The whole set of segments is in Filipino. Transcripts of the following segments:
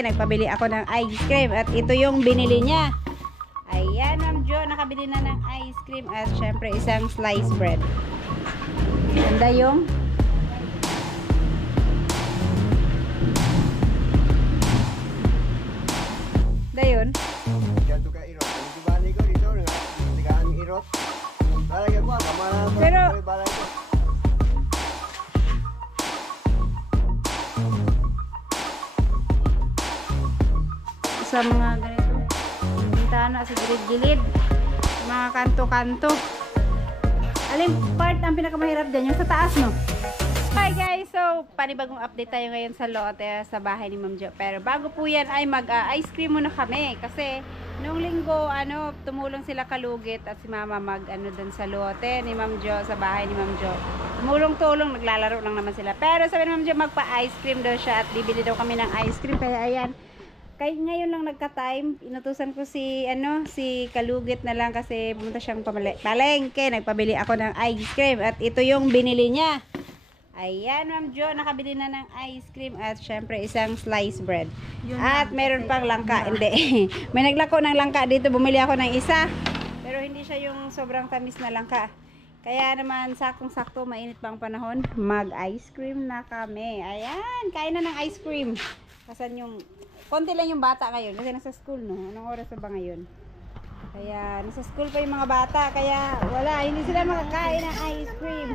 Nagpabili ako ng ice cream at ito yung binili niya. Ayan, Ma'am Jo, nakabili na ng ice cream at syempre isang slice bread. Ganda yung yun. Ganto ka irot. Ang tibali ko dito, nagtigaan irot. Balay ko, kamara mo. Pero balay ko. sa mga ganito, bintana sa gilid-gilid, mga kanto-kanto. Alin part ang pinakamahirap dyan? Yung sa taas, no? Hi guys! So, panibagong update tayo ngayon sa lote sa bahay ni Ma'am Jo. Pero bago po yan ay mag-ice cream muna kami. Kasi nung linggo, tumulong sila Kalugit at si Mama dun sa lote ni Ma'am Jo, sa bahay ni Ma'am Jo. Tumulong-tulong, naglalaro lang naman sila. Pero sabi ni Ma'am Jo, magpa-ice cream daw siya at bibili daw kami ng ice cream. Kaya ayan, kahit ngayon lang nagka-time, inutusan ko si Kalugit na lang kasi pumunta siyang palengke. Nagpabili ako ng ice cream at ito yung binili niya. Ayan, Ma'am Jo, nakabili na ng ice cream at syempre isang slice bread. At meron pang langka. Hindi. May naglako ng langka dito. Bumili ako ng isa. Pero hindi siya yung sobrang tamis na langka. Kaya naman, sakong-sakto, mainit pang panahon. Mag-ice cream na kami. Ayan, kain na ng ice cream. Kasan yung, konti lang yung bata ngayon. Kasi nasa school, no? Anong oras na ba ngayon? Kaya, nasa school pa yung mga bata. Kaya, wala. Hindi sila makakain ng ice cream.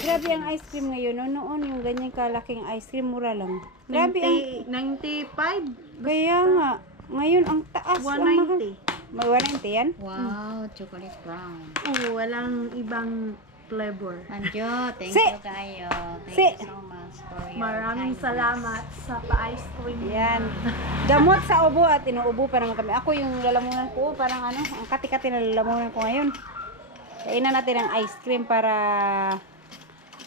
Grabe ang ice cream ngayon. Noon yung ganyan kalaking ice cream, mura lang. Grabe ang 95. kaya nga. Ngayon ang taas. 190. May 190 yan? Wow, chocolate brown. Oh, walang ibang flavor. Manjo, thank Si- you kayo. Thank si- you so much for your Maraming kindness. salamat sa pa-ice cream. Yan. Gamot sa ubo at inuubo pa naman kami. Ako yung lalamunan ko, parang ang kati-kati na lalamunan ko ngayon. Kainan natin ang ice cream para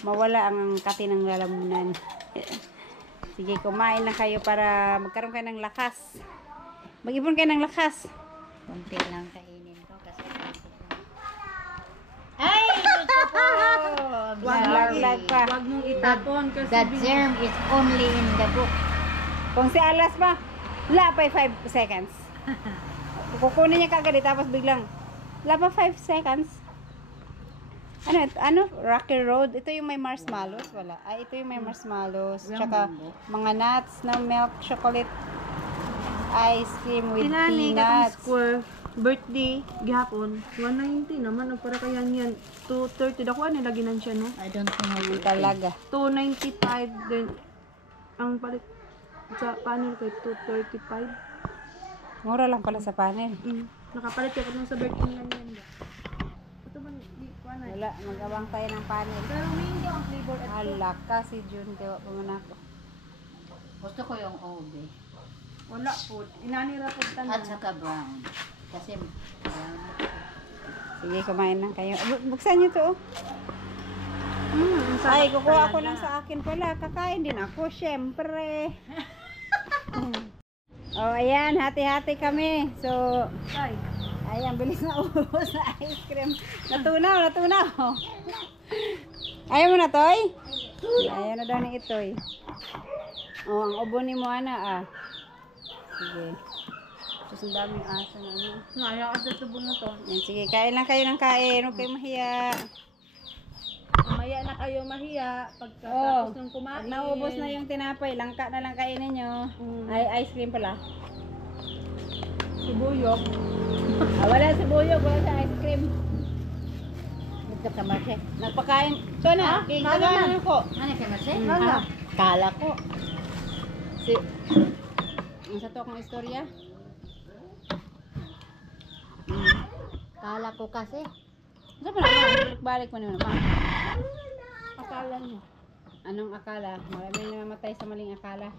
mawala ang kati ng lalamunan. Sige, kumain na kayo para magkaroon kayo ng lakas. Mag-ipon kayo ng lakas. Kunti lang kainin ko kasi Ay! Lag pa. Wag mong itapon kasi that germ is only in the book. Kung si Alas pa, wala pa 5 seconds. Kukunin niya kagad tapos biglang, wala pa 5 seconds. Ano? Rocky Road. Ito yung may marshmallows. Wala. Ito yung may marshmallows. Tsaka mga nuts na milk chocolate ice cream with Tinani katong peanuts. square birthday gihapon 190 naman nagpara kayan yan 230 dako ano laginan siya no I don't know Yung talaga. 295 then ang palit sa panel kay 235 Mura lang pala sa panel. nakapalit siya katong sa birthday niyan yan ito ba di ko na Wala. Mag-awang tayo ng panel. pero mango ang flavor at Hala ka si June. Diwa pa man ako. Gusto ko yung ube wala po inanira po at tanan saka brown. Kasi Sige, kumain lang kayo. Buksan niyo to. Ay, kukuha ako lang sa akin pala. Kakain din ako, syempre. Oh, ayan. Hati-hati kami. So, ayan. Bilis na ubos na ice cream. Natunaw. Ayaw mo na, Toy? Ayaw na daw ni Itoy. Oh, ang ubo ni mo, Ana, Sige. Tapos ang daming aso na, naya ka sa tubo na to Yan, sige, kain lang kayo ng kain. Huwag kayong mahiya. mamaya na kayo mahiya pagkatapos ng kumain Pag naubos na yung tinapay, langka na lang kainin nyo. Ay, ice cream pala. sibuyok Wala sibuyog, wala sa ice cream. Nagkakamasya. Nagpakain. Ito na, kikaganan ako. ano kayo Marce? Kala ko. Ang sa to akong istorya. Kala ko kasi. Saan mo na? Balik mo naman. akala niyo Anong akala? Maraming namamatay sa maling akala.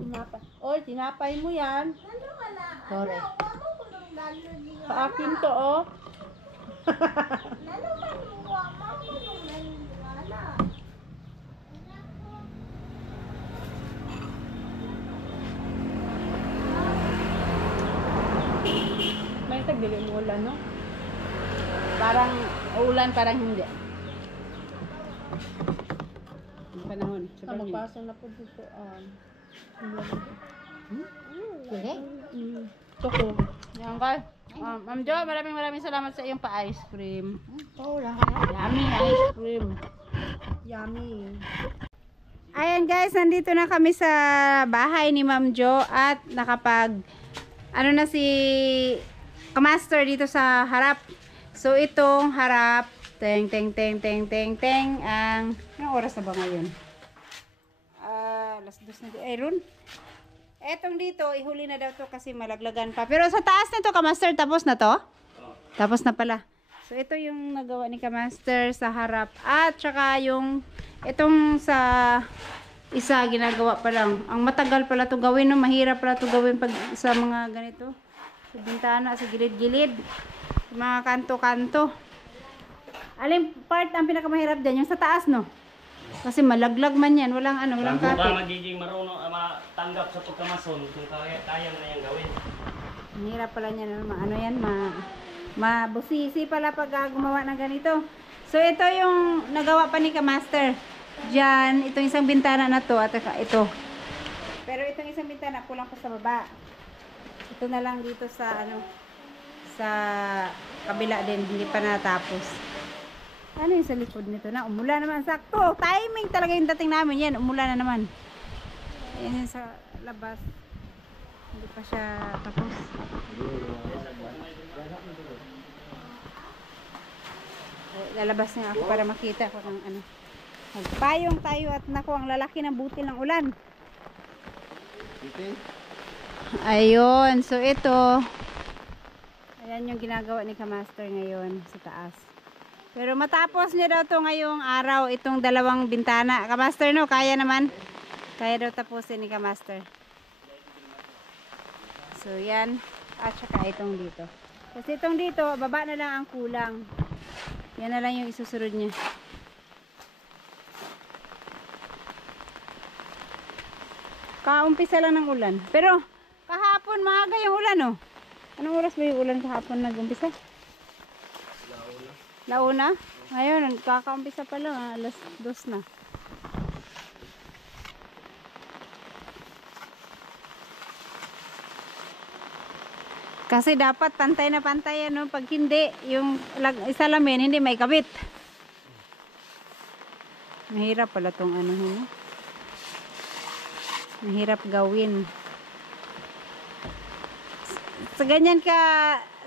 tinapay oy tinapay mo yan Correct. sa akin to oh may tagdili mo ulan no Parang ulan, parang hindi. Ang panahon. sa magbasa na po dito Pili? Toko. Yan guys. Ma'am Jo, maraming salamat sa iyong pa-ice cream. Oo lang ka na. Yummy ice cream. Yummy. Ayan guys, nandito na kami sa bahay ni Ma'am Jo at nakapag na si Kamaster dito sa harap. So itong harap, teng ang anong oras na ba ngayon? Alas 2 na di. Ay, Ron. Etong dito, ihuli na daw to kasi malaglagan pa. Pero sa taas na to, Kamaster, tapos na to? Tapos na pala. So ito yung nagawa ni Kamaster sa harap. At saka yung itong sa isa ginagawa pa lang. Ang matagal pala to gawin, no? Mahirap pala to gawin pag sa mga ganito. Sa bintana, sa gilid-gilid. Sa mga kanto-kanto. Alin part ang pinakamahirap dyan? Yung sa taas, no? Kasi malaglag man yan. Walang walang Bago ka kapit. magiging marunong matanggap sa pagkamason kung kaya mo na yan gawin. Mahirap pala niya, mabusisi pala pag gumawa ng ganito. So ito yung nagawa pa ni Kamaster. Diyan, itong isang bintana na to at ito. Pero itong isang bintana kulang pa sa baba. Ito na lang dito sa sa kabila din, hindi pa natapos. Ano yung sa likod nito na? Umulan naman, sakto. Timing talaga yung dating namin yan. Umulan na naman. Ayan yung sa labas. Hindi pa siya tapos. Lalabas na ako para makita ko ng Magpayong tayo at naku, ang lalaki ng butil ng ulan. Ayun, so ito. Ayan yung ginagawa ni Kamaster ngayon sa taas. Pero matapos niya daw to ngayong araw, itong dalawang bintana. Kamaster, no? Kaya naman. Kaya daw tapusin ni Kamaster. So yan. At saka itong dito. Kasi itong dito, baba na lang ang kulang. Yan na lang yung isusunod niya. Kaumpisa lang ng ulan. Pero kahapon maaga yung ulan, oh. Anong oras ba yung ulan kahapon nag-umpisa? Launa. Ngayon, kakaumpisa pa lang, alas 2 na. Kasi dapat pantay na pantay, no? Pag hindi, yung salamin hindi may kabit. Mahirap pala tong no? Mahirap gawin. Sa ganyan ka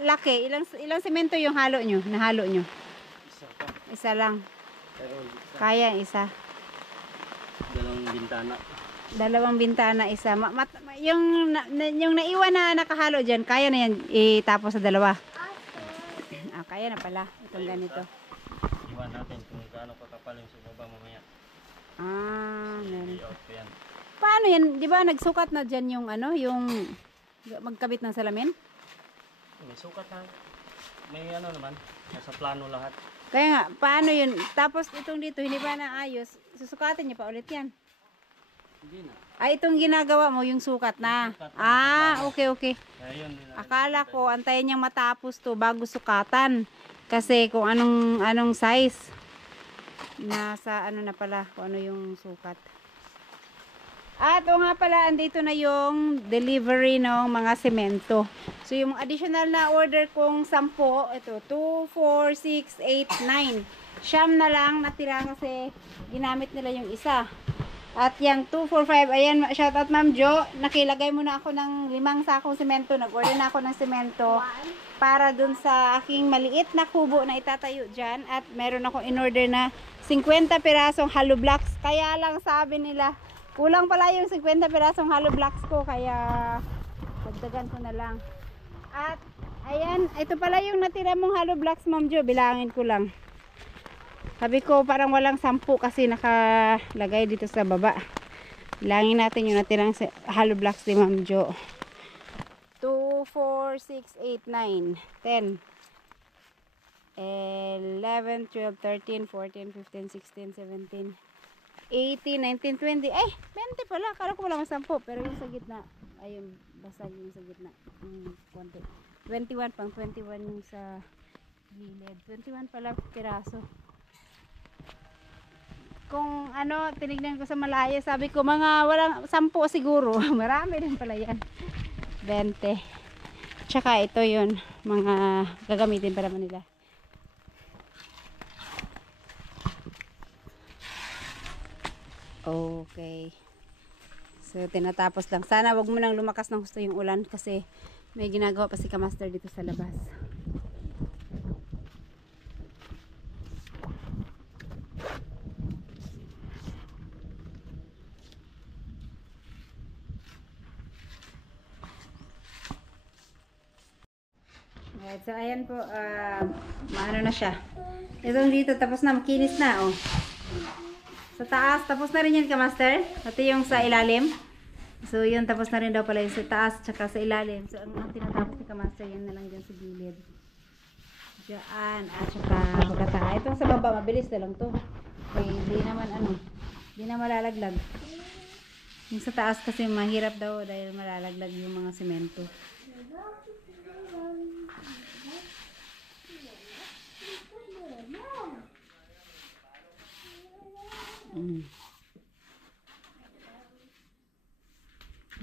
laki, ilang semento yung halo nyo? Nahalo nyo? Isa lang. Kaya isa. Dalawang bintana isa. Yung naiwan na nakahalo dyan, kaya na yan itapos sa dalawa. Kaya na pala. Itong ganito. Iwan natin kung gaano kakapal yung sa baba mamaya. Meron. Layout ko yan. Paano yan? Di ba nagsukat na dyan yung yung magkabit ng salamin? May sukat na. May naman. Nasa plano lahat. Kaya nga, paano yun? Tapos itong dito, hindi ba naayos? Susukatin niyo pa ulit yan. Hindi na. Itong ginagawa mo, yung sukat na. Okay. Kaya yun din. Akala ko, antayin niyang matapos to bago sukatan. Kasi kung anong size. Nasa na pala, kung ano yung sukat. At o nga pala, andito na yung delivery ng mga semento. So yung additional na order kong 10, ito, 2, 4, 6, 8, 9. Siyam na lang natira kasi ginamit nila yung isa. At yung 2, 4, 5, ayan, shout out Ma'am Jo, nakilagay mo na ako ng 5 sakong semento. Nag-order na ako ng semento para dun sa aking maliit na kubo na itatayo dyan. At meron akong in-order na 50 pirasong hollow blocks. Kaya lang sabi nila, kulang pala yung 50 pirasong hollow blocks ko, kaya dagdagan ko na lang. At ayan, ito pala yung natira mong hollow blocks, Ma'am Jo, bilangin ko lang. Sabi ko parang walang 10 kasi nakalagay dito sa baba. Bilangin natin yung natirang hollow blocks ni Ma'am Jo. 2, 4, 6, 8, 9, 10, 11, 12, 13, 14, 15, 16, 17, 18, 19, 20. Ay, 20 pala. Akala ko wala mas 10. Pero yung sa gitna, ayun, basag yung sa gitna. Konti. 21 pang 21 yung sa gilid. 21 pala piraso. Kung tinignan ko sa malaya, sabi ko mga walang 10 siguro. Marami din pala yan. 20. Tsaka ito yun, mga gagamitin para naman nila. Okay. So, tinatapos lang. Sana wag mo nang lumakas ng gusto yung ulan kasi may ginagawa pa si Kamaster dito sa labas. Alright, so ayan po, maano na siya. Itong dito, tapos na, makinis na, oh. Sa taas, tapos na rin yan, Kamaster. Pati yung sa ilalim. So, yun, tapos na rin daw pala yung sa taas, tsaka sa ilalim. So, ang tinatapos ni Kamaster, yan na lang dyan sa gilid. Diyan, at tsaka pagkata. Itong sa baba, mabilis na lang to. Okay, hindi naman, hindi na malalaglag. Yung sa taas kasi mahirap daw dahil malalaglag yung mga semento.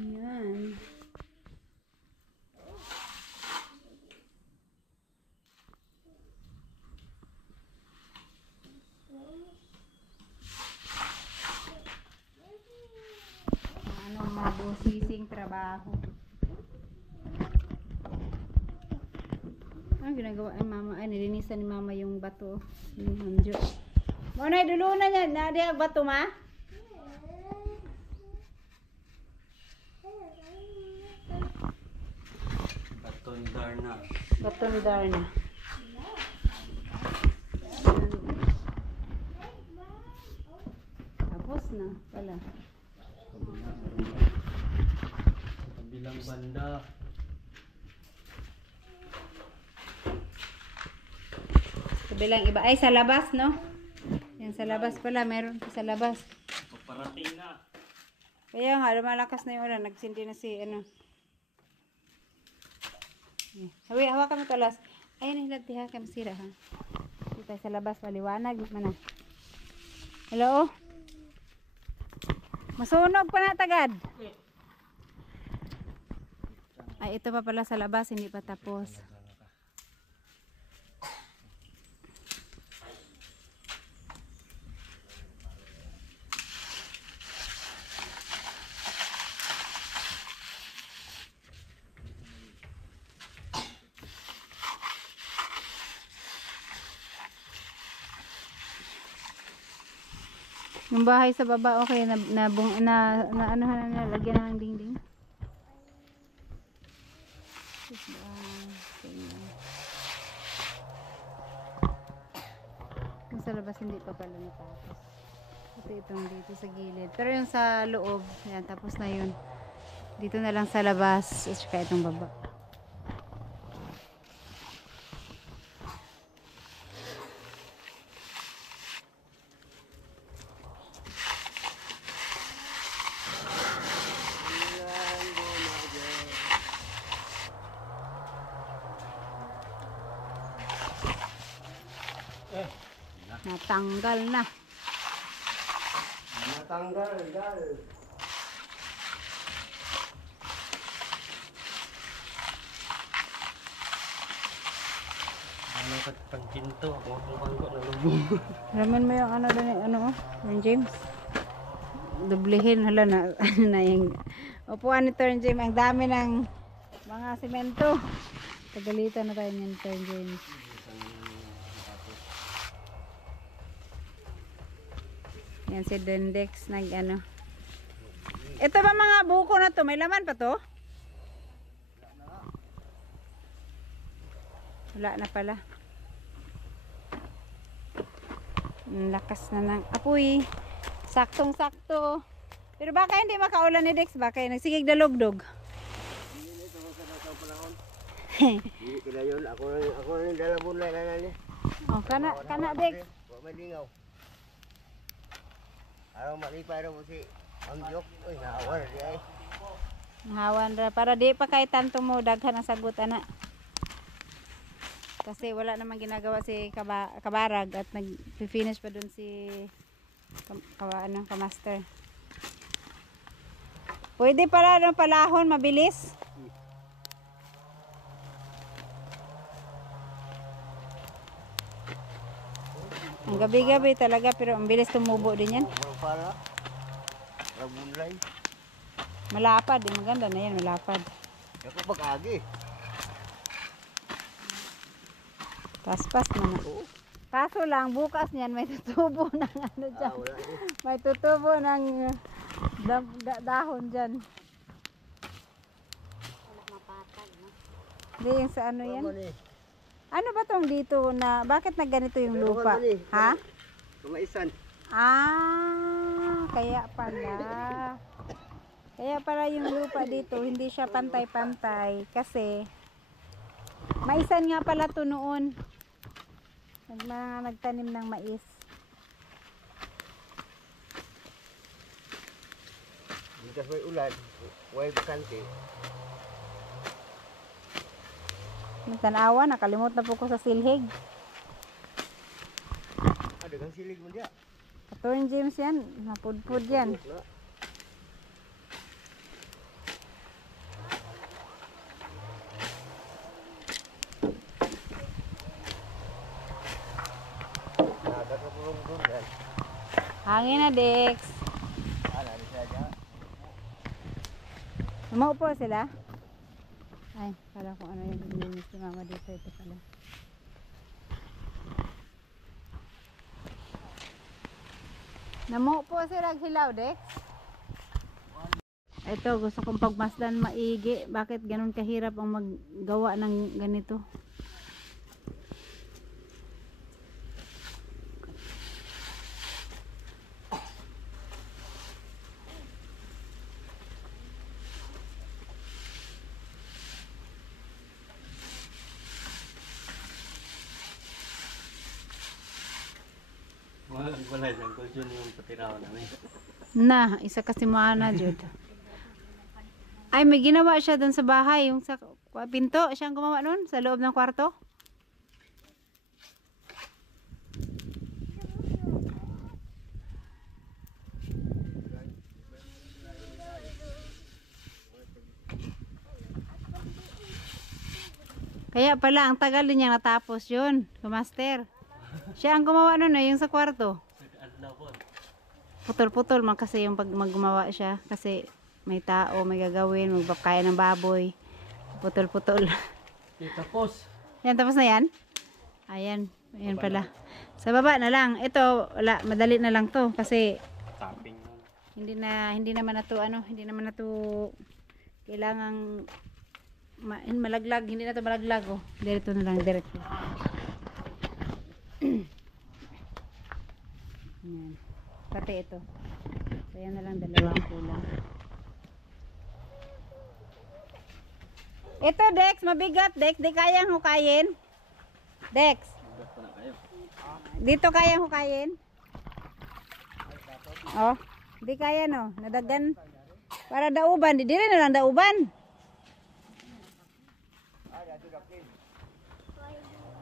Ayan. Mabusising trabaho. Ang ginagawa ay mama, ay nilinisan ni mama yung bato. Yung hamjo. Muna idulunan niya, nadi ang bato ma? Baton Darna. Baton Darna. Tapos na pala. Kabilang banda. Kabilang iba. Ay, sa labas, no? Yan, sa labas pala. Meron pa sa labas. Paparating na. Kaya nga, lumalakas na yung ulan. Nagsindi na si, Hawi, hawakan mo ito, Las. Ayun, hilagtiha ka masira, ha? Dito sa labas, maliwanag. Mana? Hello? Masunog pa na tagad. Ay, ito pa pala sa labas, hindi pa tapos. Yung bahay sa baba, okay, na ano na, lagyan na ng dingding. Yung sa labas hindi pa pala natapos. Kasi itong dito sa gilid. Pero yung sa loob, yan, tapos na yun. Dito na lang sa labas, at saka itong baba. Natanggal na. Natanggal, gal. Ano ka pagpinto? Ako ang bangko na lubong. Raman mo yung yung James. Dublihin, hala na, na yung upuan ni Turn James. Ang dami ng mga semento. Tagalitan na tayo ni Turn James. Yan si Dendex Ito ba mga buko na to? May laman pa to? Wala na pala. Ang lakas na ng apoy. Saktong sakto. Pero baka hindi makaulan ni Dex. Baka nagsigig dalugdog. Hindi ko na yun. Ako rin dalabon na niya. Oh, kana Dex. Huwag malingaw. Araw malipay rin mo si Amjok. Uy, naawan rin ay. Hawan ra para di pa kay tanto mo daghan ang sagot ana. Kasi wala namang ginagawa si Kabarag at nag-finish pa dun si Kamaster. Pwede pala ng palahon mabilis. Ang gabi-gabi talaga, pero ang bilis tumubo din yan. Mga pala. Rabunlay. Malapad, maganda na yan, malapad. Ako pag-agi. Paspas man. Oo. Kaso lang, bukas niyan may tutubo ng ano dyan. Wala eh. May tutubo ng dahon dyan. Hindi yung sa ano yan. Ano eh. Ano ba tong dito na, bakit na ganito yung lupa? Ha? Kumaisan. Kaya pala. Kaya pala yung lupa dito, hindi siya pantay-pantay. Kasi, maisan nga pala to noon. Nagtanim ng mais. Bukas may ulan. Huwag bakante. Nagtanawa, nakalimot na po ko sa silhig. Dagang silig mo diya. Katurn James yan, napudpud yan. Nagkakapulong doon yan. Hangin na, Dex. Ala, di siya diya. Maupo sila? Ay, kala ko ano yung linis ni mama dito. Ito pala. Namupo sila hilaw, Dex. Ito, gusto kong pagmasdan maigi. Bakit ganun kahirap ang maggawa ng ganito? Wala dyan. Kung yun yung patirawan namin. Na, isa kasi maana, Jud. Ay, may ginawa siya dun sa bahay. Yung sa pinto, siyang gumawa nun sa loob ng kwarto. Kaya pala, ang tagal din niya natapos yun, kumaster. Siya ang gumawa nun yung sa kwarto. Adlaw po. Putol-putol man kasi yung pag maggumawa siya. Kasi may tao, may gagawin, magbakaya ng baboy. Putol-putol. Tapos. Yan, tapos na yan? Ayan, ayan pala. Sa baba na lang. Ito, wala, madali na lang to. Kasi Tapping. hindi naman na to, kailangang malaglag, hindi na to malaglag, oh. Diretso na lang, diretso. Ayan. Pati ito. So, yan na lang, dalawang kulang. Ito, Dex, mabigat, Dex. Di kayang hukayin. Dex. Dito kayang hukayin. Oh, di kaya, no. Nadagan. Para dauban. Di rin na lang dauban.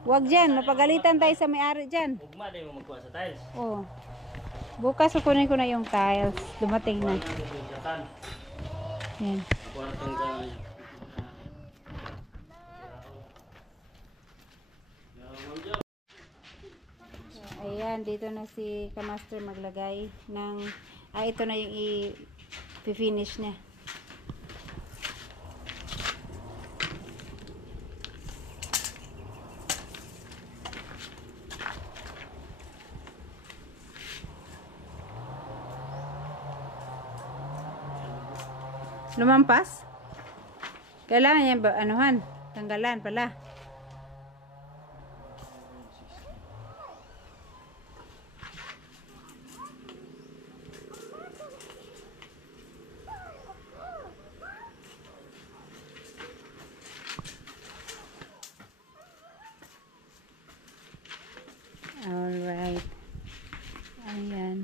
Huwag dyan. Mapagalitan tayo sa may-ari dyan. Ugma din mo magkuha sa tiles. Oh. Bukas kukunin ko na yung tiles. Dumating na. Yan. Kwartong ka. Ayan, dito na si Kamaster maglagay ng, ito na yung i-finish niya. Lumampas? Kailangan yan ba, anuhan, tanggalan pala. Alright. Ayan.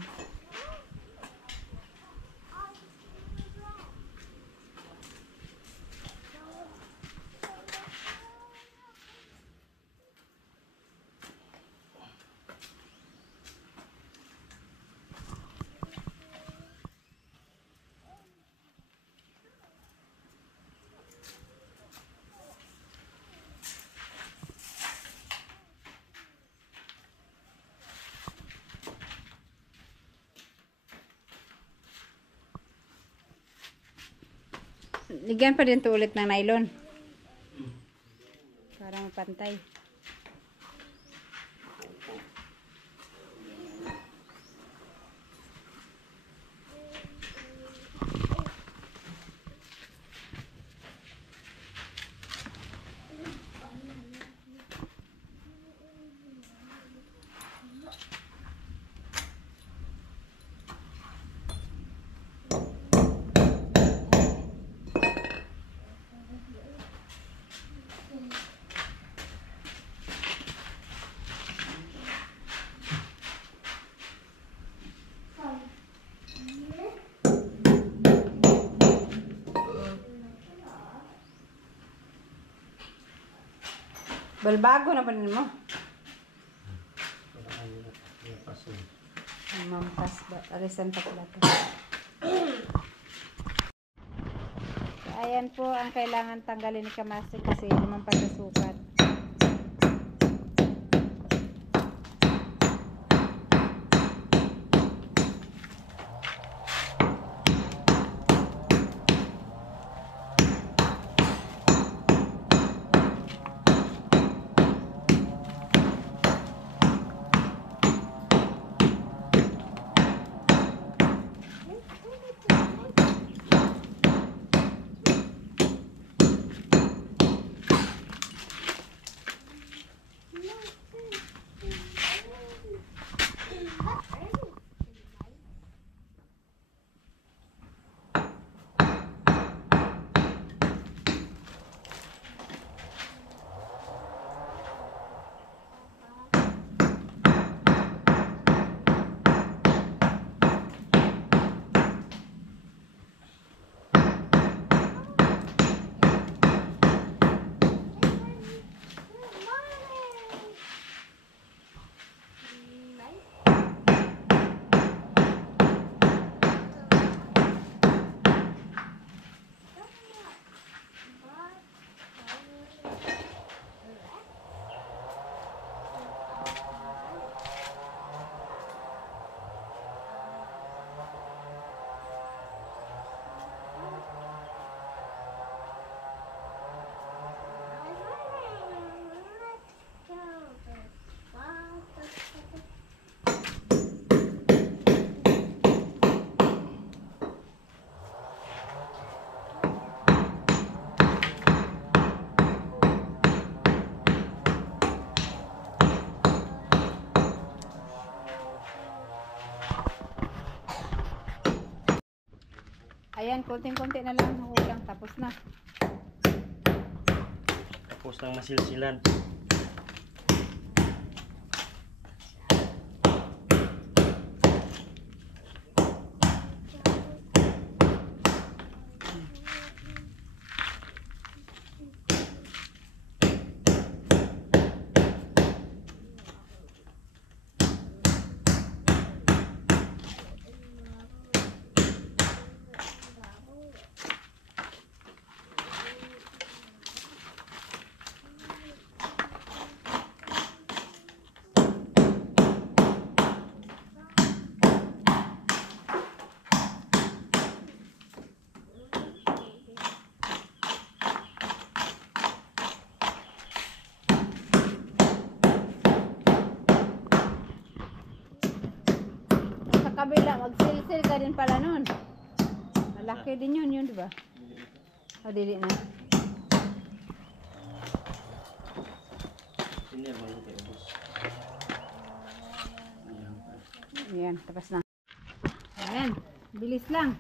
Ligyan pa din to ulit ng nylon. Para mapantay. Balbago na pa rin mo. Mampas ba? Alisan pa pala ito. So, ayan po ang kailangan tanggalin ni Kamaster kasi naman pa sa sukat. Ayan, konting-konti na lang hulang tapos na. Tapos ng masilsilan. Sa kabila, magsilsil ka din pala nun. Malaki din yun, diba? O, dili na. Ini ang maluti, ubos. Ayan, tapos na. Ayan, bilis lang.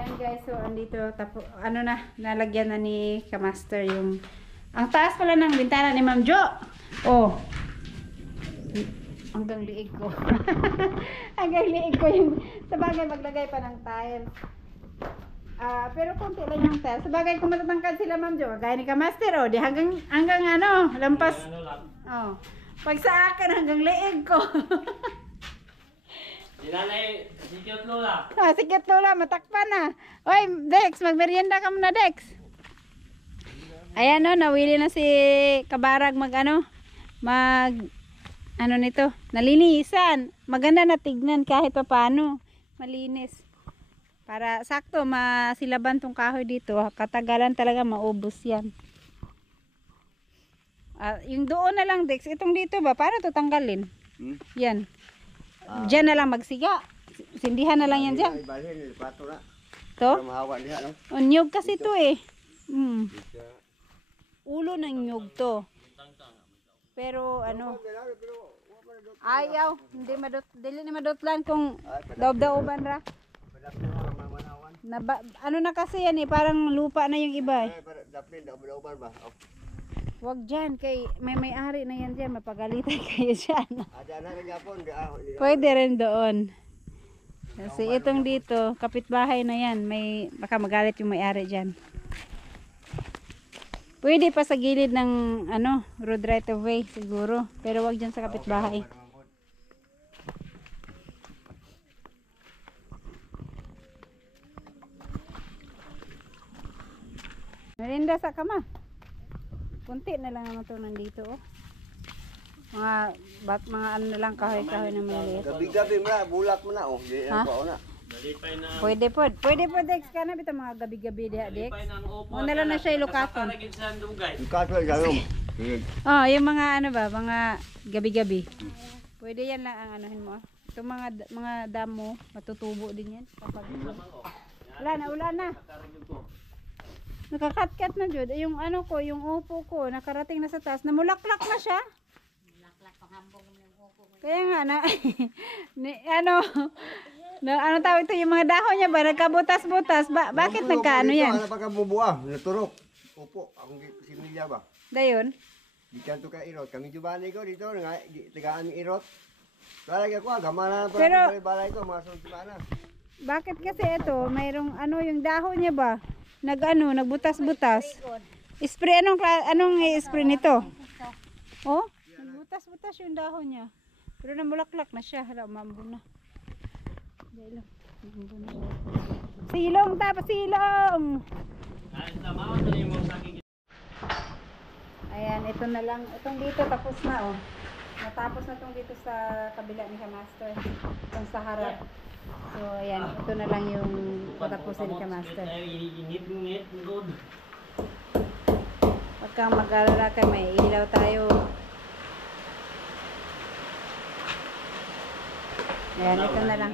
Ayan guys, so andito, ano na, nalagyan na ni Kamaster yung, ang taas pala ng bintana ni Ma'am Jo. Oh, hanggang liig ko. Hanggang liig ko yung, sabagay maglagay pa ng tile. Pero konti lang yung tile. Sabagay kung matatangkad sila Ma'am Jo, gaya ni Kamaster, oh, di hanggang ano, lampas. Ano lang. Oh, pag sa akin hanggang liig ko. Di nanay, si cute Lola. Sige Lola, matakpan na. Oy, Dex, magmerienda ka muna, Dex. Ayan o, nawili na si Kabarag ano nito, nalinisan. Maganda na tignan kahit pa paano. Malinis. Para sakto, masilaban tong kahoy dito. Katagalan talaga maubos yan. Yung doon na lang, Dex. Itong dito ba, paano to tanggalin? Yan. Diyan na lang magsiga. Sindihan na lang yan dyan. Ibalhin, pato na. To? Para mahawa niya, no? Nyug kasi to eh. Ulo ng nyug to. Pero ano, ayaw. Hindi dili ni madutlan kung daob-daoban ra. Ano na kasi yan eh, parang lupa na yung iba eh. Daplin, daob-daoban ba? Wag dyan, kay may-ari na yan dyan, mapagalitan kayo dyan. Ada na kanya po. Pwede rin doon. Kasi itong dito, kapitbahay na yan, baka magalit yung may-ari dyan. Pwede pa sa gilid ng road right of way siguro, pero wag dyan sa kapitbahay. Merinda sa kama. Kunti na lang naman ito nandito, oh. Mga ano na lang, kahoy-kahoy na maliliit. Gabi-gabi mo na, bulak mo na, oh. Di Ha? na pa, na. Nalipay na. Pwede po, Dex, ka na bito mga gabi-gabi diha, Dex. Nalipay na ang upo. Muna lang na siya ilukaton. Nasakaragin sa dugay. Kaso, gano'n. Oh, yung mga mga gabi-gabi. Pwede yan lang ang anuhin mo. Itong mga damo, matutubo din yan. Kapag ulan na. Nakakat-kat na jud. Yung yung upo ko, nakarating na sa taas. Namulaklak na siya. Kaya nga na, ano tawag ito, yung mga dahon niya ba, nagkabutas-butas. Bakit nagkaano yan? Ano pa ka bubuah? Naturok. Upo, akong sinilya ba? Dayon? Di kanto ka irot. Kami jubani ko dito, tagaan ng irot. Talagay ko, gamana na Pero- pa balay ko, mga sunod na. Bakit kasi ito, mayroong yung dahon niya ba? Nagbutas-butas. Spray, anong i-spray nito? Oh, nagbutas-butas yung dahon niya. Pero namulaklak na siya. Hala, umambo na. Dahil lang. Umambo na siya. Silong, tapos silong! Ayos na, mawag na yung mga saging. Ayan, ito na lang. Itong dito, tapos na, oh. Natapos na itong dito sa kabila ni Kamaster. Itong sa harap. So, ayan. Ito na lang yung patapusin ni Kamaster. Init, good. Huwag kang mag-alala ka, may ilaw tayo. Ayan, ito na lang.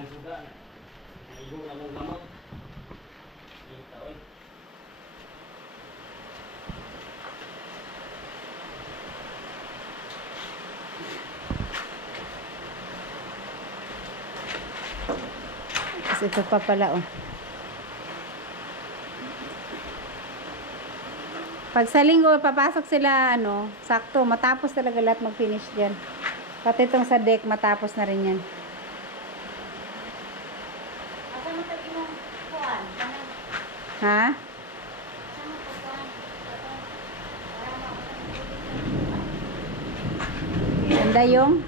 Kasi ito pa pala, oh. Pag sa linggo, papasok sila, sakto, matapos talaga lahat mag-finish dyan. Pati itong sa deck, matapos na rin yan. Ha? Ganda yung?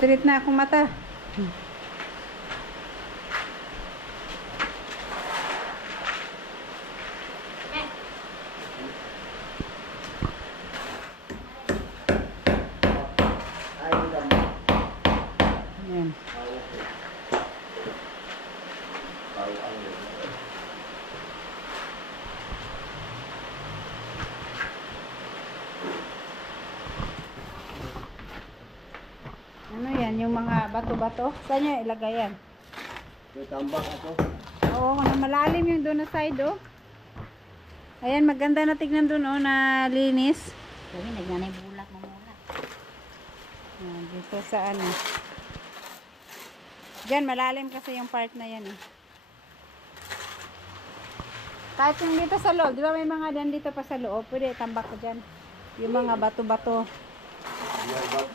Straight na akong mata. Ayan. Ano yan? Yung mga bato bato-bato. Saan nyo ilagay yan? May tambak ako. Oo, malalim yung doon na side, oh. Ayan, maganda na tignan doon, oh, na linis. Sabi, nagnanay bulak mo muna. Ayan, dito sa ano. Diyan, malalim kasi yung part na yan, eh. Kahit yung dito sa loob, di ba may mga dyan dito pa sa loob, pwede tambak ko dyan. Yung mga bato-bato. Binalbag.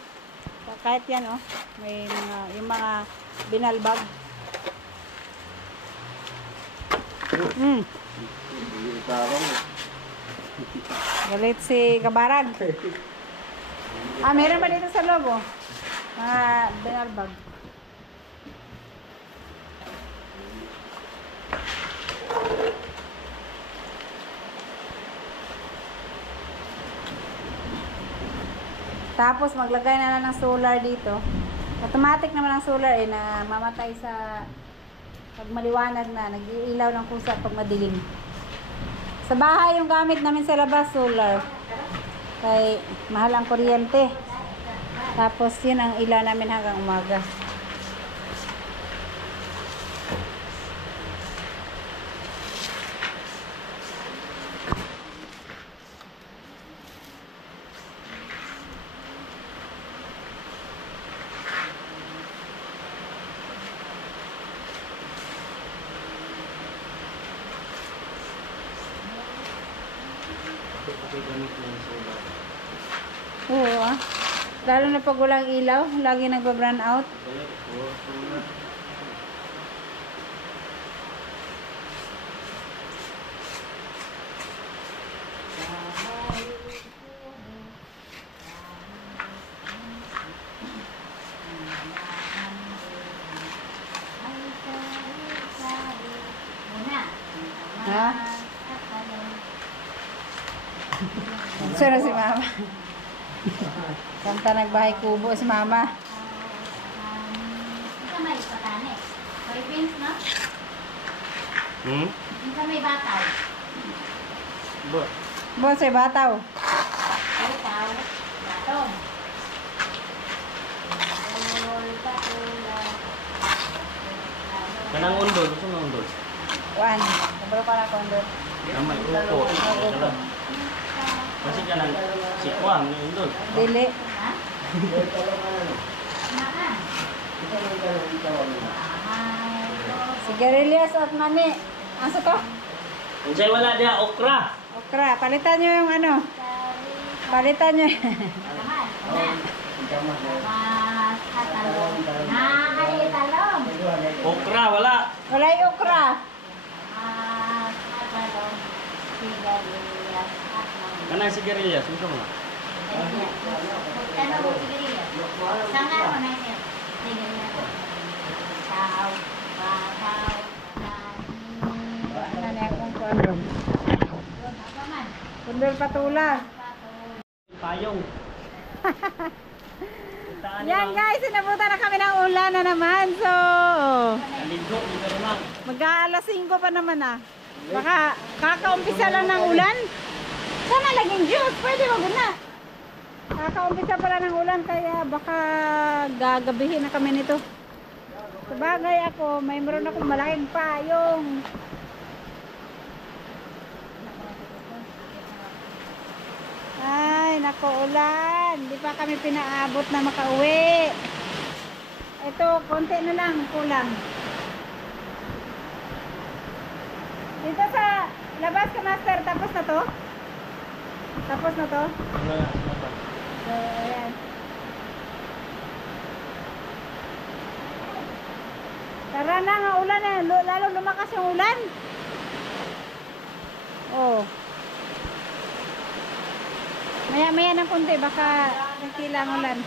Kahit yan, oh. May mga, yung mga binalbag. Hindi tarong. Galit si Kabarag. Meron ba dito sa loob, oh? Mga binalbag. Tapos maglagay na lang ng solar dito. Automatic naman ang solar eh, na mamatay sa pag maliwanag na, nag-iilaw ng kusa pag madilim. Sa bahay yung gamit namin sa labas, solar. Kay mahal ang kuryente. Tapos yun ang ilaw namin hanggang umaga. Okay, gamit mo yung solar. Oo ah. Lalo na pag walang ilaw, lagi nagba-brown out. Gamit ko, solar. Muna. Ha? Sino si Mama? Kanta nagbahay kubo si Mama. Ito may patane. May pins, no? Hmm? Ito may bataw. Ba? Boss ay bataw. Bataw. Batong. Kanang undol, gusto mo undol? Juan, kabalo pa na kondor. Namay upo. Sala. Kasi kanang sikwam ni undol. Dili. Ha? Makan. Sigarilyas at mani. Asa to? Unsay wala dia okra. Okra. Palitan nyo yung ano. Palitan nyo. Mahal. Mas katalong. Nakakali talong. Okra wala. Wala yung okra. Mas katalong. Sigarilyas at mga. Kanang sigarilyas, gusto mo? Magkano mo sigarilyas? Sanga mo na yun. Sigarilyas. Bataw. Bataw. Ano niya kung kondor. Apa man? Kondor patula. Payong. Yan guys, sinabutan na kami ng ulan na naman. So, Aligo dito naman. mag-aalas 5 pa naman ah. Baka kakaumpisa lang ng ulan. Sana laging juice, pwede wag na. Kakaumpisa pa lang ng ulan kaya baka gagabihin na kami nito. Sabagay ako, may meron akong malaking payong. Ay, nako ulan. Di pa kami pinaabot na makauwi. Ito, konti na lang, kulang. Dito sa labas ka, master. Tapos na to? Tapos na to? Wala na, wala. So, ayan. Tara na nga ulan eh. Lalo lumakas yung ulan. Oh. Maya-maya ng konti. Baka nagkilang ulan.